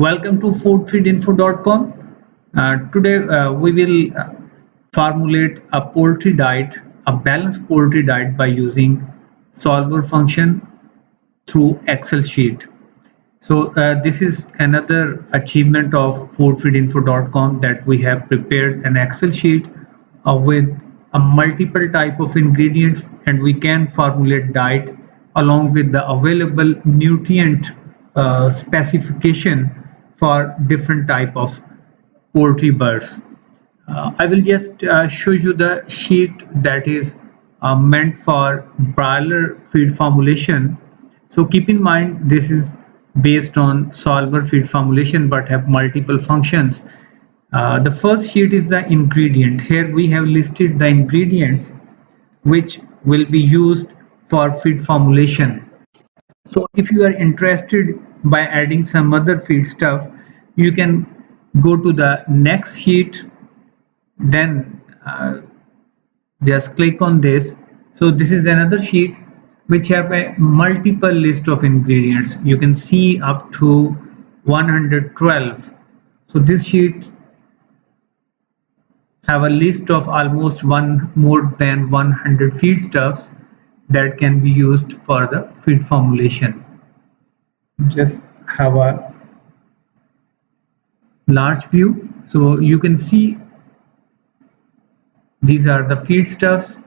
Welcome to foodfeedinfo.com. Today we will formulate a poultry diet, a balanced poultry diet by using solver function through Excel sheet. So this is another achievement of foodfeedinfo.com that we have prepared an Excel sheet with a multiple type of ingredients, and we can formulate diet along with the available nutrient specification for different type of poultry birds. I will just show you the sheet that is meant for broiler feed formulation. So keep in mind this is based on solver feed formulation but have multiple functions. The first sheet is the ingredient. Here we have listed the ingredients which will be used for feed formulation. So if you are interested by adding some other feed stuff, you can go to the next sheet, then just click on this. So this is another sheet which have a multiple list of ingredients. You can see up to 112. So this sheet have a list of almost more than 100 feedstuffs that can be used for the feed formulation. Just have a large view, so you can see these are the feedstuffs,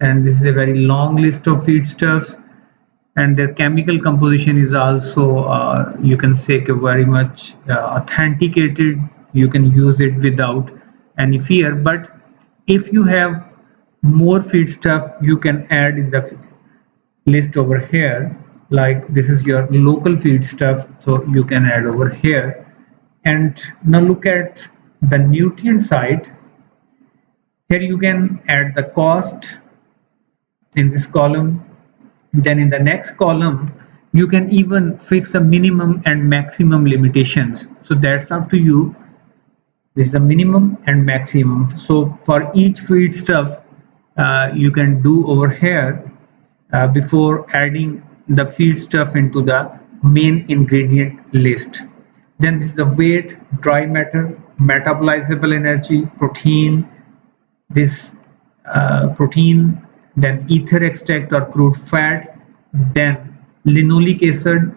and this is a very long list of feedstuffs, and their chemical composition is also you can say very much authenticated. You can use it without any fear. But if you have more feedstuff, you can add in the list over here. Like this is your local feedstuff, so you can add over here. And now look at the nutrient side. Here you can add the cost in this column. Then in the next column, you can even fix a minimum and maximum limitations. So that's up to you. This is the minimum and maximum. So for each feed stuff, you can do over here before adding the feed stuff into the main ingredient list. Then this is the weight, dry matter, metabolizable energy, protein, this protein, then ether extract or crude fat, then linoleic acid,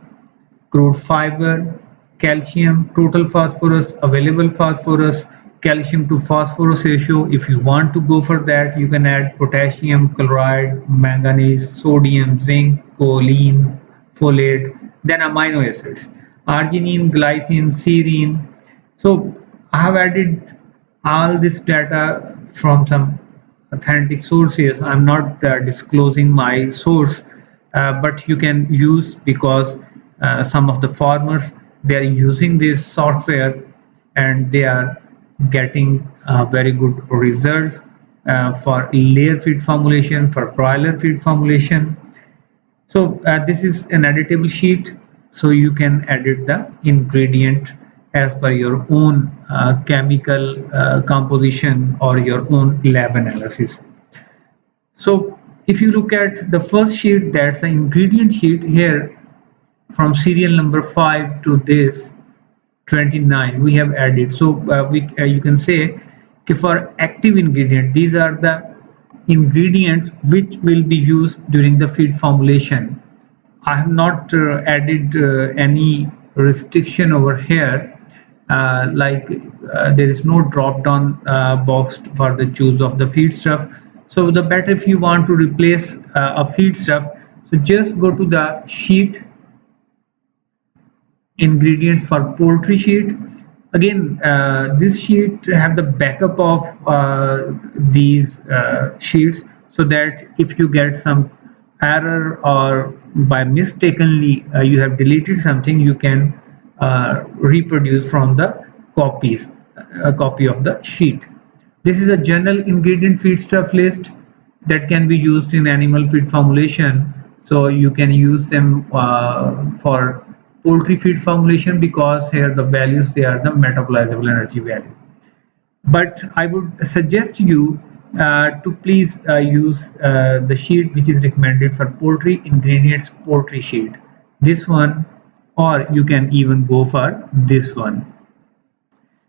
crude fiber, calcium, total phosphorus, available phosphorus, calcium to phosphorus ratio. If you want to go for that, you can add potassium, chloride, manganese, sodium, zinc, choline, folate, then amino acids, arginine, glycine, serine. So I have added all this data from some authentic sources. I'm not disclosing my source, but you can use because some of the farmers, they are using this software and they are getting very good results for layer feed formulation, for broiler feed formulation. So this is an editable sheet, so you can edit the ingredient as per your own chemical composition or your own lab analysis. So if you look at the first sheet, that's the ingredient sheet. Here from serial number 5 to this 29 we have added. So you can say for active ingredient, these are the ingredients which will be used during the feed formulation. I have not added any restriction over here, there is no drop down box for the choose of the feed stuff. So the better if you want to replace a feed stuff, so just go to the sheet, ingredients for poultry sheet. Again, this sheet have the backup of these sheets, so that if you get some error or by mistakenly you have deleted something, you can reproduce from the copies, a copy of the sheet. This is a general ingredient feedstuff list that can be used in animal feed formulation. So you can use them for poultry feed formulation because here the values, they are the metabolizable energy value. But I would suggest you to please use the sheet which is recommended for poultry ingredients, poultry sheet. This one or you can even go for this one.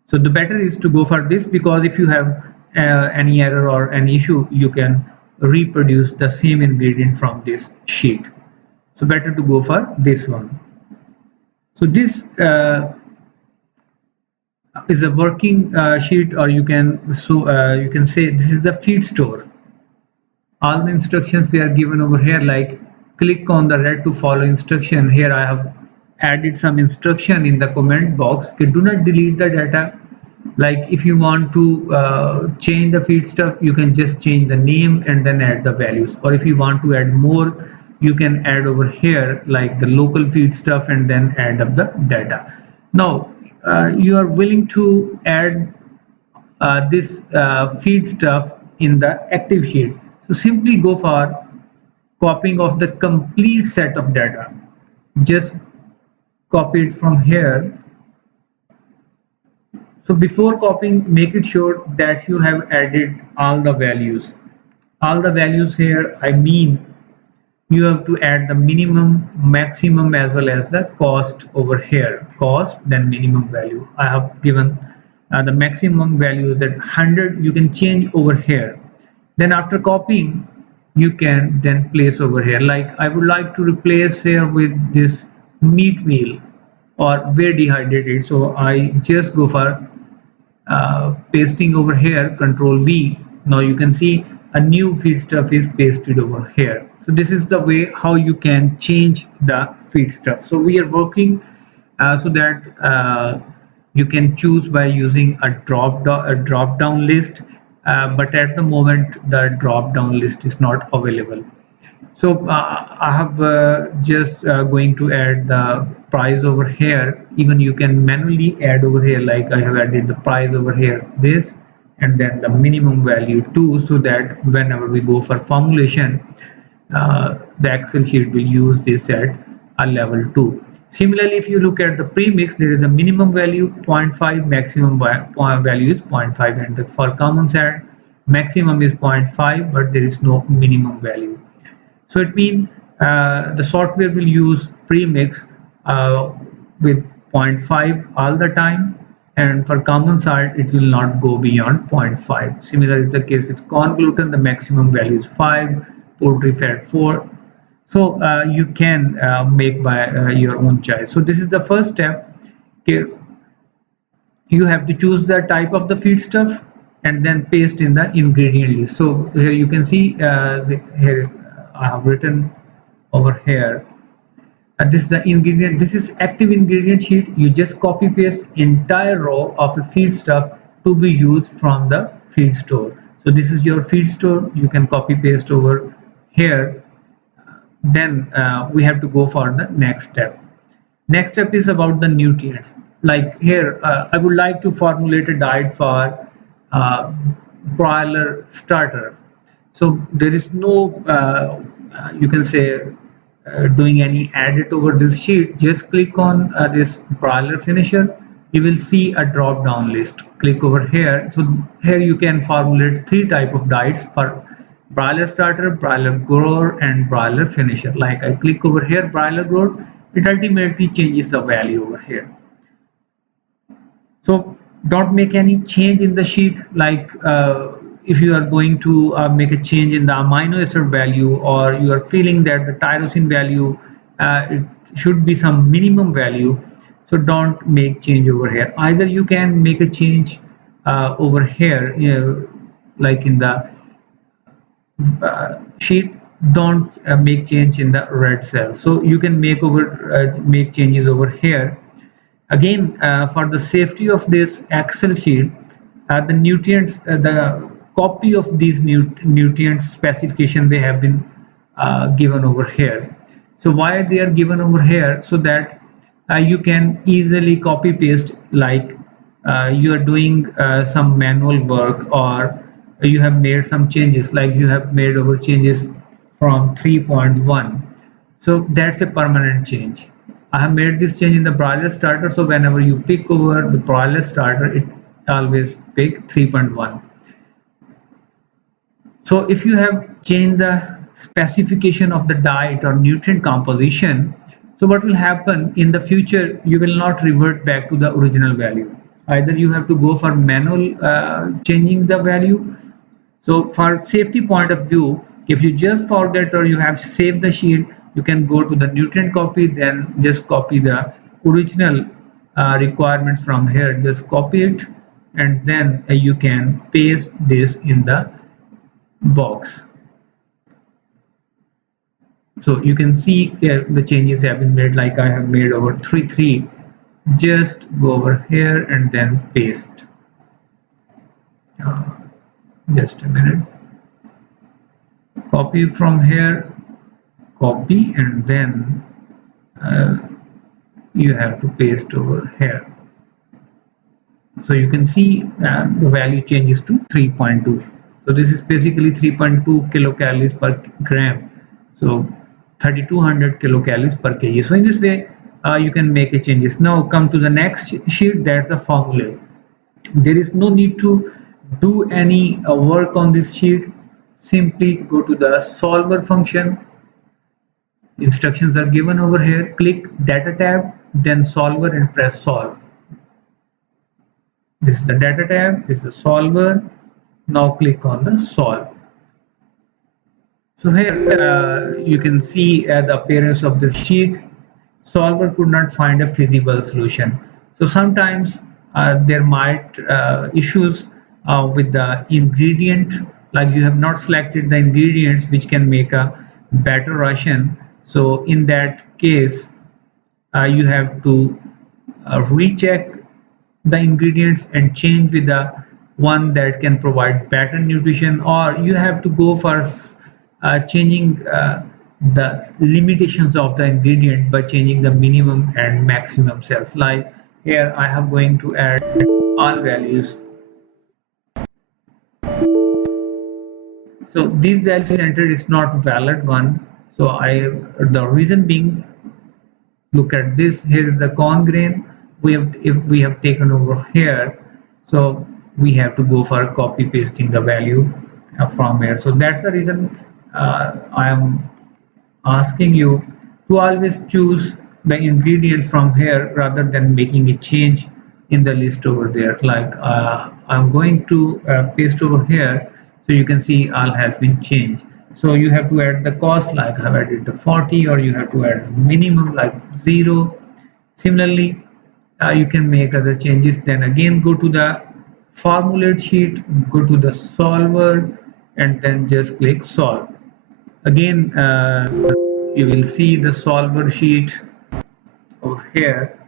So the better is to go for this, because if you have any error or any issue, you can reproduce the same ingredient from this sheet. So better to go for this one. So this is a working sheet, or you can you can say this is the feed store. All the instructions they are given over here, like click on the red to follow instruction. Here I have added some instruction in the comment box. Okay, do not delete the data. Like if you want to change the feed stuff, you can just change the name and then add the values, or if you want to add more, you can add over here like the local feed stuff and then add up the data. Now you are willing to add this feed stuff in the active sheet. So simply go for copying of the complete set of data. Just copy it from here. So before copying, make it sure that you have added all the values. All the values here, I mean, you have to add the minimum, maximum, as well as the cost over here. Cost, then minimum value. I have given the maximum value is at 100. You can change over here. Then after copying, you can then place over here. Like I would like to replace here with this meat meal or very dehydrated. So I just go for pasting over here, control V. Now you can see a new feed stuff is pasted over here. So this is the way how you can change the feed stuff. So we are working so that you can choose by using a drop down list, but at the moment the drop down list is not available. So I have just going to add the price over here. Even you can manually add over here, like I have added the price over here, this, and then the minimum value too, so that whenever we go for formulation, the Excel sheet will use this at a level 2. Similarly, if you look at the premix, there is a minimum value 0.5, maximum value is 0.5, and for common set, maximum is 0.5, but there is no minimum value. So it means the software will use premix with 0.5 all the time, and for common salt it will not go beyond 0.5. Similar is the case with corn gluten, the maximum value is 5, poultry fat 4. So you can make by your own choice. So this is the first step. Okay, you have to choose the type of the feedstuff and then paste in the ingredient list. So here you can see here I have written over here. This is the ingredient. This is active ingredient sheet. You just copy paste entire row of the feed stuff to be used from the feed store. So this is your feed store. You can copy paste over here. Then we have to go for the next step. Next step is about the nutrients. Like here, I would like to formulate a diet for broiler starter. So there is no, you can say, doing any edit over this sheet. Just click on this broiler finisher. You will see a drop down list. Click over here. So here you can formulate 3 type of diets for broiler starter, broiler grower, and broiler finisher. Like I click over here, broiler grower, it ultimately changes the value over here. So don't make any change in the sheet, like if you are going to make a change in the amino acid value, or you are feeling that the tyrosine value it should be some minimum value, so don't make change over here. Either you can make a change over here, like in the sheet, don't make change in the red cell. So you can make changes over here. Again, for the safety of this Excel sheet, the nutrients, the copy of these nutrient specification, they have been given over here. So why they are given over here? So that you can easily copy paste, like you are doing some manual work, or you have made some changes, like you have made over changes from 3.1. So that's a permanent change. I have made this change in the broiler starter, so whenever you pick over the broiler starter, it always pick 3.1. So if you have changed the specification of the diet or nutrient composition, So what will happen in the future, you will not revert back to the original value. Either you have to go for manual changing the value. So for safety point of view, if you just forget or you have saved the sheet, you can go to the nutrient copy, then just copy the original requirements from here, just copy it, and then you can paste this in the box. So you can see the changes have been made, like I have made over 3. Just go over here and then paste. Uh, just a minute. Copy from here, copy, and then uh, you have to paste over here. So you can see the value changes to 3.2. So this is basically 3.2 kilocalories per gram. So 3200 kilocalories per kg. So in this way, you can make a changes. Now come to the next sheet. That's the formula. There is no need to do any work on this sheet. Simply go to the solver function. Instructions are given over here. Click data tab, then solver, and press solve. This is the data tab, this is the solver. Now click on the solve. So here you can see the appearance of the sheet. Solver could not find a feasible solution. So sometimes there might issues with the ingredient, like you have not selected the ingredients which can make a better ration. So in that case, you have to recheck the ingredients and change with the one that can provide better nutrition, or you have to go for changing the limitations of the ingredient by changing the minimum and maximum cells. Like here I am going to add all values. So these values entered is not valid one. So the reason being, look at this. Here is the corn grain. If we have taken over here, so we have to go for copy pasting the value from here. So that's the reason I am asking you to always choose the ingredient from here rather than making a change in the list over there. Like I'm going to paste over here, so you can see all has been changed. So you have to add the cost, like I've added the 40, or you have to add minimum like 0. Similarly, you can make other changes. Then again go to the formulate sheet, go to the solver, and then just click solve. Again you will see the solver sheet over here.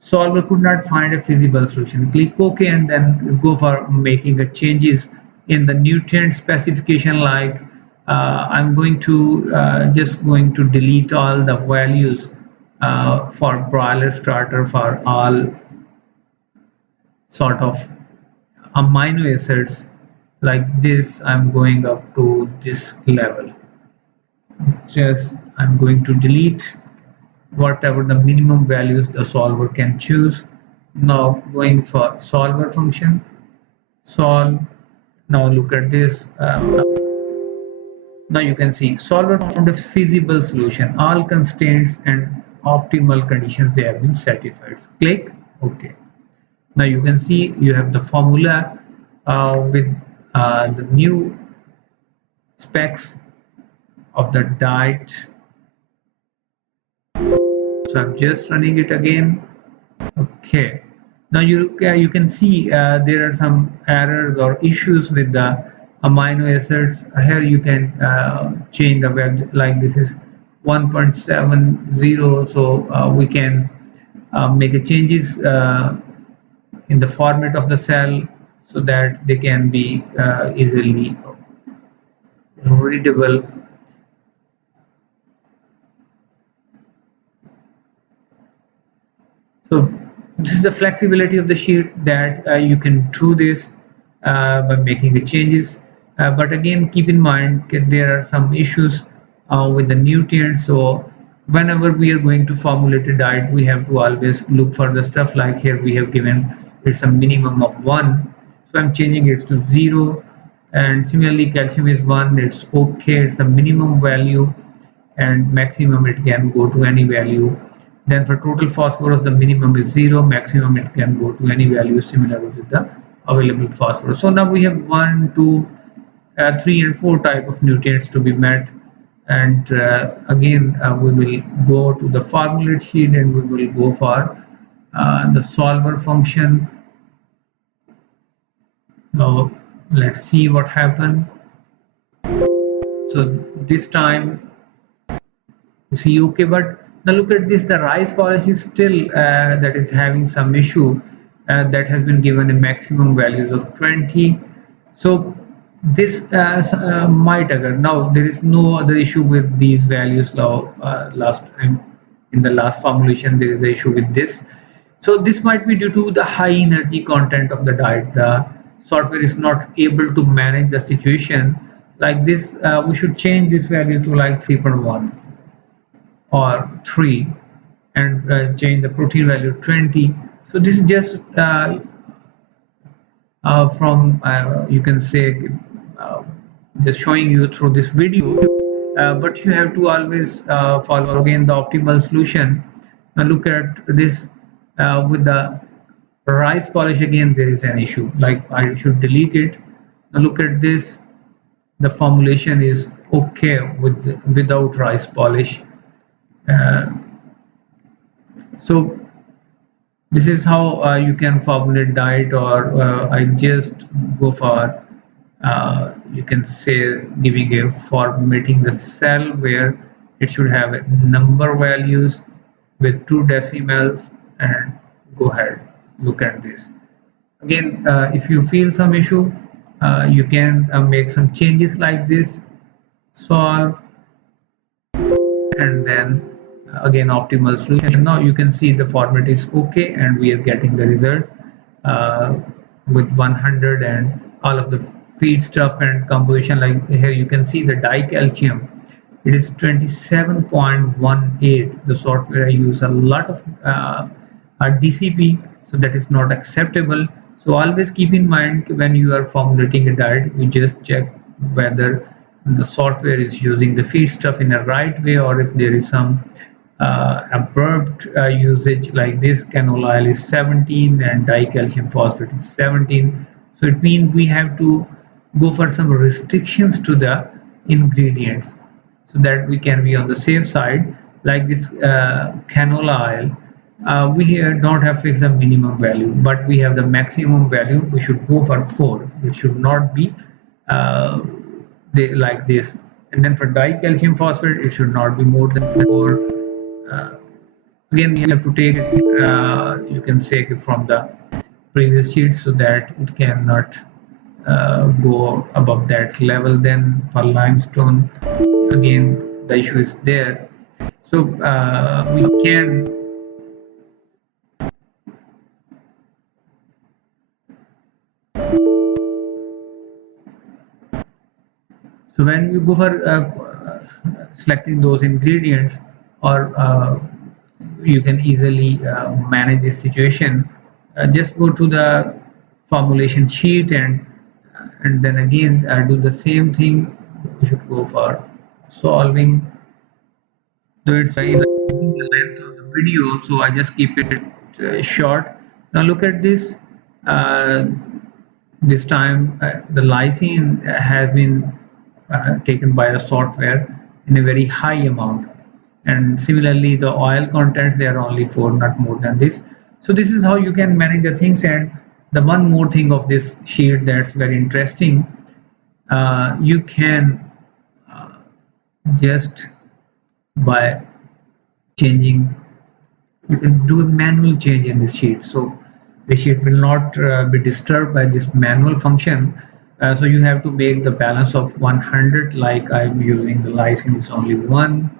Solver could not find a feasible solution. Click OK and then go for making the changes in the nutrient specification. Like I'm going to just going to delete all the values for broiler starter for all sort of amino acids. Like this, I'm going up to this level. Just I'm going to delete whatever the minimum values the solver can choose. Now going for solver function, solve. Now look at this. Now you can see solver found a feasible solution. All constraints and optimal conditions, they have been satisfied. Click OK. Now you can see you have the formula with the new specs of the diet. So I'm just running it again. Okay. Now you can see there are some errors or issues with the amino acids. Here you can change the web, like this is 1.70. So we can make a changes in the format of the cell so that they can be easily readable. So this is the flexibility of the sheet, that you can do this by making the changes. But again, keep in mind that there are some issues with the nutrients. So whenever we are going to formulate a diet, we have to always look for the stuff. Like here we have given it's a minimum of 1. So I'm changing it to 0. And similarly, calcium is 1. It's okay. It's a minimum value. and maximum it can go to any value. Then for total phosphorus, the minimum is 0, maximum it can go to any value similar with the available phosphorus. So now we have 1, 2, 3 and 4 type of nutrients to be met. And again, we will go to the formulate sheet and we will go for the solver function. Now let's see what happened. So this time you see okay, but now look at this, the rice polish is still that is having some issue, that has been given a maximum values of 20. So this might occur. Now there is no other issue with these values. Now last time in the last formulation there is an issue with this. So this might be due to the high energy content of the diet. The software is not able to manage the situation like this. We should change this value to like 3.1 or 3 and change the protein value 20. So this is just from you can say uh, just showing you through this video, but you have to always follow again the optimal solution. Now look at this, with the rice polish again there is an issue, like I should delete it. Now look at this, the formulation is okay with without rice polish. uh, so this is how you can formulate diet, or I just go for you can say giving a formatting the cell where it should have a number values with 2 decimals, and go ahead, look at this again. If you feel some issue, you can make some changes like this, solve, and then again optimal solution. Now you can see the format is okay and we are getting the results uh, with 100 and all of the feed stuff and composition. Like here you can see the dicalcium, it is 27.18. The software I use a lot of DCP, so that is not acceptable. So always keep in mind when you are formulating a diet, you just check whether the software is using the feed stuff in a right way, or if there is some abrupt usage like this. Canola oil is 17 and dicalcium phosphate is 17. So it means we have to go for some restrictions to the ingredients so that we can be on the safe side. Like this canola oil, we here don't have fixed a minimum value, but we have the maximum value. We should go for 4. It should not be like this. And then for dicalcium phosphate, it should not be more than 4. Uh, Again, you have to take it, you can take it from the previous sheet so that it cannot go above that level. Then for limestone, again, the issue is there. So we can, so when you go for selecting those ingredients, or you can easily manage this situation, just go to the formulation sheet and then again do the same thing. You should go for solving. So it's very like the length of the video, so I just keep it short. Now look at this. Uh, this time the lysine has been taken by the software in a very high amount, and similarly the oil contents, they are only 4, not more than this. So this is how you can manage the things. And the one more thing of this sheet that's very interesting, you can just by changing, you can do a manual change in this sheet, so the sheet will not be disturbed by this manual function. So you have to make the balance of 100, like I'm using the lysine is only 1,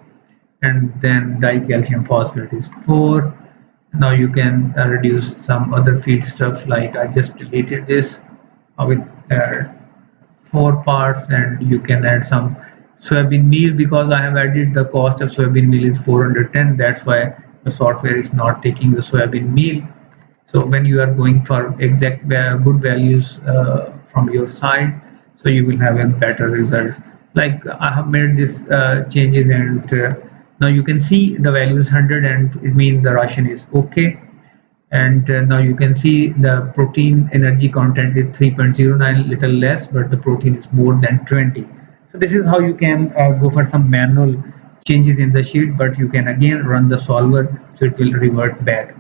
and then dicalcium phosphate is 4. Now you can reduce some other feed stuff, like I just deleted this with 4 parts, and you can add some soybean meal. Because I have added the cost of soybean meal is 410, that's why the software is not taking the soybean meal. So when you are going for exact good values from your side, so you will have a better results. like I have made this changes, and now you can see the value is 100, and it means the ration is okay. And now you can see the protein energy content is 3.09, little less, but the protein is more than 20. So this is how you can go for some manual changes in the sheet, but you can again run the solver, so it will revert back.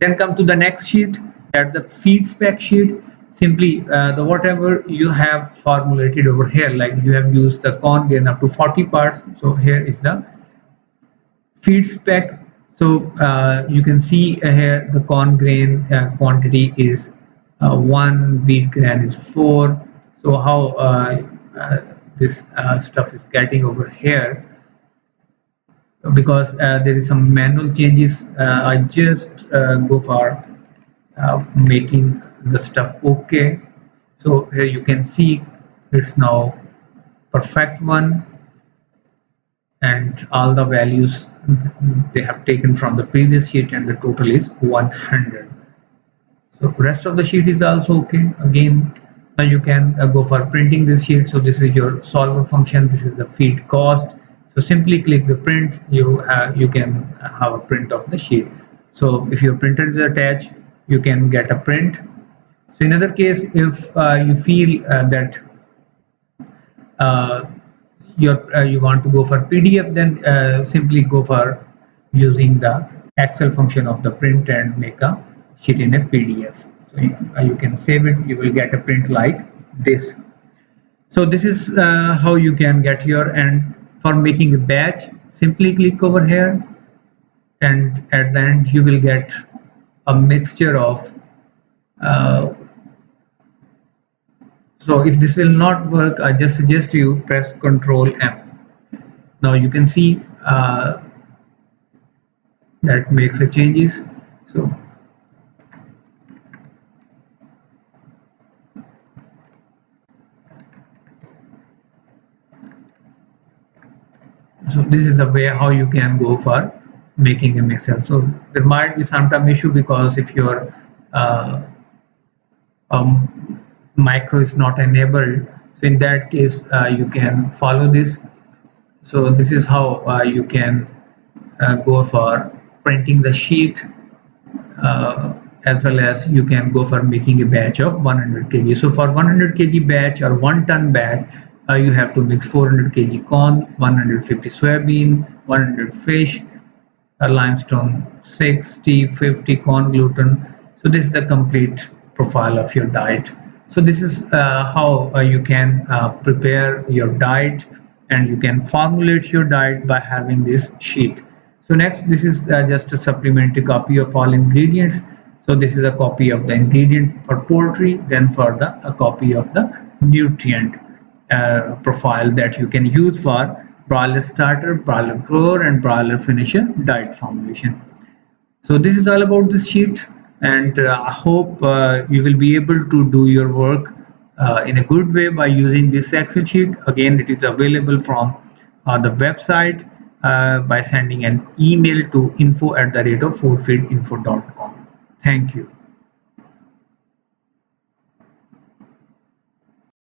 Then come to the next sheet, at the feed spec sheet. Simply the whatever you have formulated over here, like you have used the corn gain up to 40 parts, so here is the feed spec. So you can see here the corn grain quantity is 1, wheat grain is 4. So how this stuff is getting over here, because there is some manual changes. I just go for making the stuff okay. So here you can see it's now perfect one, and all the values they have taken from the previous sheet, and the total is 100. So rest of the sheet is also okay. Again, now you can go for printing this sheet. So this is your solver function. This is the feed cost. So simply click the print. You can have a print of the sheet. So if your printer is attached, you can get a print. So in other case, if you feel that uh, you want to go for PDF, then simply go for using the Excel function of the print and make a sheet in a PDF. So you can save it. You will get a print like this. So this is how you can get your, and for making a batch, simply click over here, and at the end you will get a mixture of uh, so if this will not work, I just suggest you press Control M. Now you can see that makes a changes. So so this is the way how you can go for making a mixer. So there might be some time issue, because if your uh, micro is not enabled, so in that case you can follow this. So this is how you can go for printing the sheet, uh, as well as you can go for making a batch of 100 kg. So for 100 kg batch or 1 ton batch, you have to mix 400 kg corn, 150 soybean, 100 fish, limestone 60, 50 corn gluten. So this is the complete profile of your diet. So this is how you can prepare your diet, and you can formulate your diet by having this sheet. So next, this is just a supplementary copy of all ingredients. So this is a copy of the ingredient for poultry, then for the a copy of the nutrient profile that you can use for broiler starter, broiler grower, and broiler finisher diet formulation. So this is all about this sheet, and I hope you will be able to do your work in a good way by using this Excel sheet. Again, it is available from the website by sending an email to info@foodfeedinfo.com. Thank you.